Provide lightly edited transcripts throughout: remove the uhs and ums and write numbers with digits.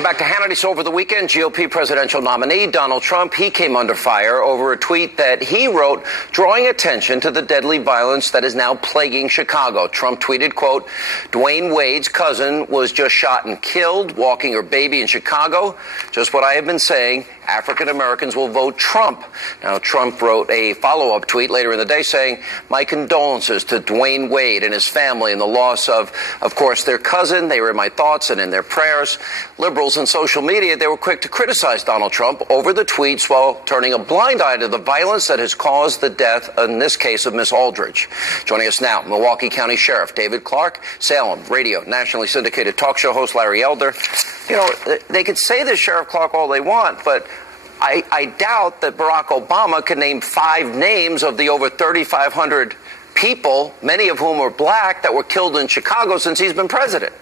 Welcome back to Hannity. So over the weekend, GOP presidential nominee Donald Trump, he came under fire over a tweet that he wrote drawing attention to the deadly violence that is now plaguing Chicago. Trump tweeted, quote, Dwayne Wade's cousin was just shot and killed walking her baby in Chicago. Just what I have been saying. African Americans will vote Trump. Now, Trump wrote a follow-up tweet later in the day saying, my condolences to Dwayne Wade and his family and the loss of course, their cousin. They were in my thoughts and in their prayers. Liberals and social media, they were quick to criticize Donald Trump over the tweets while turning a blind eye to the violence that has caused the death, in this case, of Miss Aldridge. Joining us now, Milwaukee County Sheriff David Clark, Salem radio, nationally syndicated talk show host Larry Elder. You know, they could say this, Sheriff Clark, all they want, but I doubt that Barack Obama can name 5 names of the over 3,500 people, many of whom are black, that were killed in Chicago since he's been president.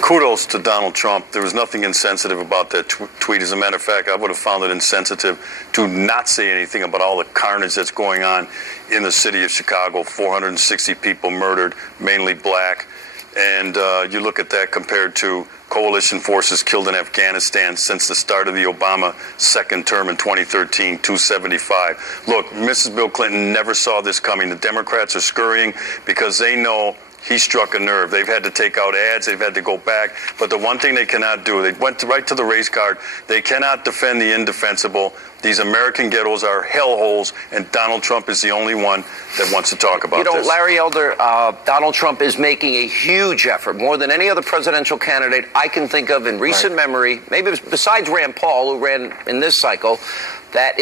Kudos to Donald Trump. There was nothing insensitive about that tweet. As a matter of fact, I would have found it insensitive to not say anything about all the carnage that's going on in the city of Chicago. 460 people murdered, mainly black. And you look at that compared to coalition forces killed in Afghanistan since the start of the Obama second term in 2013, 275. Look, Mrs. Bill Clinton never saw this coming. The Democrats are scurrying because they know he struck a nerve. They've had to take out ads. They've had to go back. But the one thing they cannot do, they went right to the race card. They cannot defend the indefensible. These American ghettos are hellholes, and Donald Trump is the only one that wants to talk about this. Larry Elder, Donald Trump is making a huge effort, more than any other presidential candidate I can think of in recent memory, maybe besides Rand Paul, who ran in this cycle, that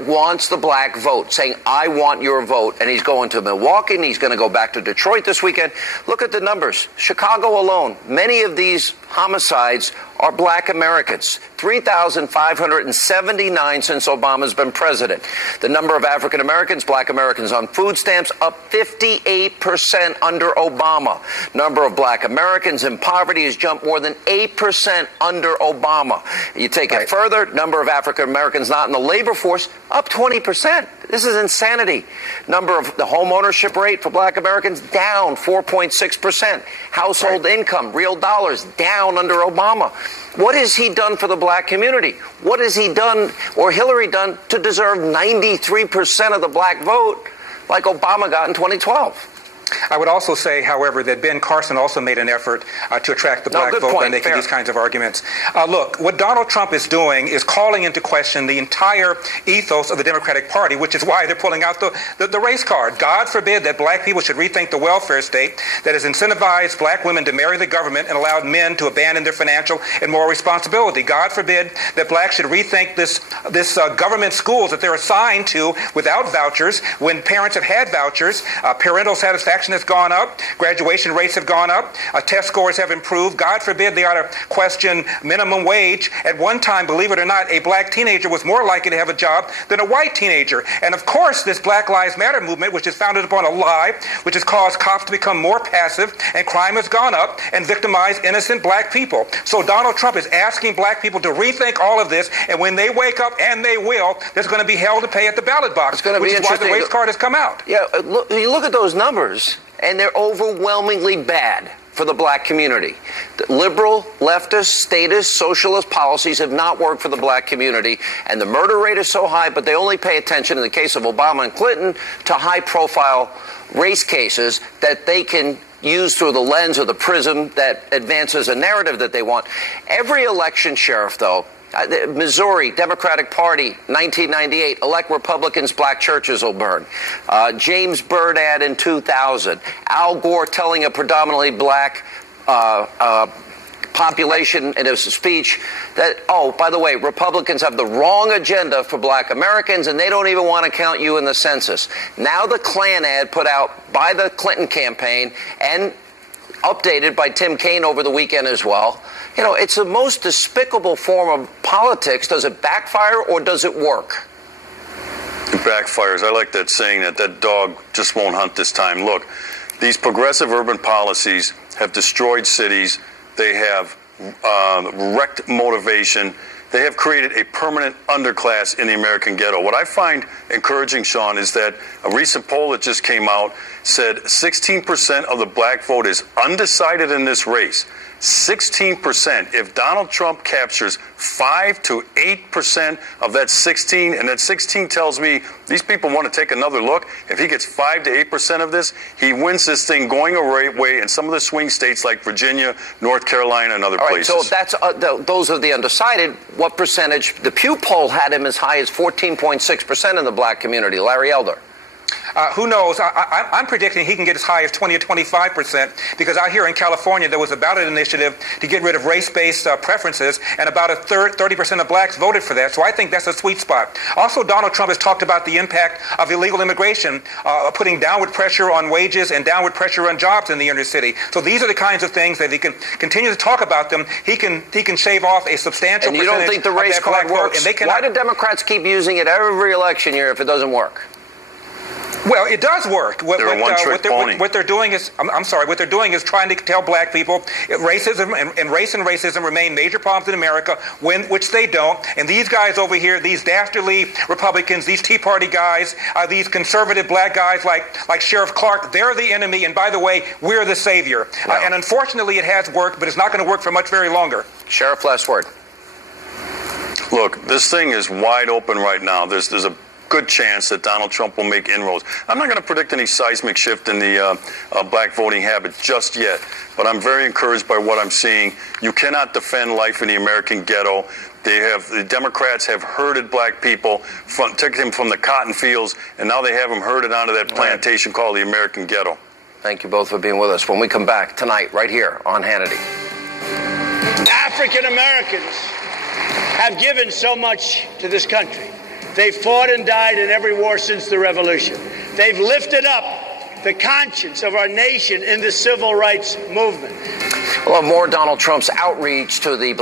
wants the black vote, saying, I want your vote. And he's going to Milwaukee, and he's going to go back to Detroit this weekend. Look at the numbers. Chicago alone, many of these homicides are black Americans. 3,579 since Obama's been president. The number of African Americans, black Americans on food stamps, up 58% under Obama. Number of black Americans in poverty has jumped more than 8% under Obama. You take it further, number of African Americans not in the labor force, up 20%. This is insanity. Number of the home ownership rate for black Americans down 4.6%. Household income, real dollars, down under Obama. What has he done for the black community? What has he done, or Hillary done, to deserve 93% of the black vote like Obama got in 2012? I would also say, however, that Ben Carson also made an effort to attract the black vote by making these kinds of arguments. Look, what Donald Trump is doing is calling into question the entire ethos of the Democratic Party, which is why they're pulling out the race card. God forbid that black people should rethink the welfare state that has incentivized black women to marry the government and allowed men to abandon their financial and moral responsibility. God forbid that blacks should rethink this government schools that they're assigned to without vouchers when parents have had vouchers. Parental satisfaction has gone up. Graduation rates have gone up. Test scores have improved. God forbid they ought to question minimum wage. At one time, believe it or not, a black teenager was more likely to have a job than a white teenager. And of course, this Black Lives Matter movement, which is founded upon a lie, which has caused cops to become more passive, and crime has gone up and victimized innocent black people. So Donald Trump is asking black people to rethink all of this, and when they wake up, and they will, there's going to be hell to pay at the ballot box, which is why the race card has come out. Yeah, you look at those numbers, and they're overwhelmingly bad for the black community. The liberal, leftist, statist, socialist policies have not worked for the black community, and the murder rate is so high, but they only pay attention, in the case of Obama and Clinton, to high-profile race cases that they can use through the lens or the prism that advances a narrative that they want. Every election, Sheriff, though, Missouri, Democratic Party, 1998, elect Republicans, black churches will burn. James Byrd ad in 2000. Al Gore telling a predominantly black population in a speech that, oh, by the way, Republicans have the wrong agenda for black Americans and they don't even want to count you in the census. Now the Klan ad put out by the Clinton campaign and updated by Tim Kaine over the weekend as well. You know, it's the most despicable form of politics. Does it backfire or does it work? It backfires. I like that saying that dog just won't hunt this time. Look, these progressive urban policies have destroyed cities. They have wrecked motivation. They have created a permanent underclass in the American ghetto. What I find encouraging, Sean, is that a recent poll that just came out said 16% of the black vote is undecided in this race. 16%. If Donald Trump captures 5 to 8% of that 16, and that 16 tells me these people want to take another look. If he gets 5 to 8% of this, he wins this thing going away in some of the swing states like Virginia, North Carolina, and other places. So that's those are the undecided. What percentage? The Pew poll had him as high as 14.6% in the black community. Larry Elder. Who knows? I'm predicting he can get as high as 20 or 25%, because out here in California there was a ballot initiative to get rid of race-based preferences, and about 30% of blacks voted for that. So I think that's a sweet spot. Also, Donald Trump has talked about the impact of illegal immigration, putting downward pressure on wages and downward pressure on jobs in the inner city. So these are the kinds of things that he can continue to talk about them. He can shave off a substantial percentage. And you don't think the race card works? Why do Democrats keep using it every election year if it doesn't work? Well, it does work. What they're doing is, what they're doing is trying to tell black people racism and racism remain major problems in America, which they don't. And these guys over here, these dastardly Republicans, these Tea Party guys, these conservative black guys like Sheriff Clark, they're the enemy. And by the way, we're the savior. Wow. And unfortunately, it has worked, but it's not going to work for much very longer. Sheriff, last word. Look, this thing is wide open right now. There's a good chance that Donald Trump will make inroads. I'm not going to predict any seismic shift in the black voting habit just yet, but I'm very encouraged by what I'm seeing. You cannot defend life in the American ghetto. The Democrats have herded black people, took them from the cotton fields, and now they have them herded onto that plantation called the American ghetto. Thank you both for being with us. When we come back tonight, right here on Hannity. African Americans have given so much to this country. They've fought and died in every war since the Revolution. They've lifted up the conscience of our nation in the civil rights movement. We'll have more Donald Trump's outreach to the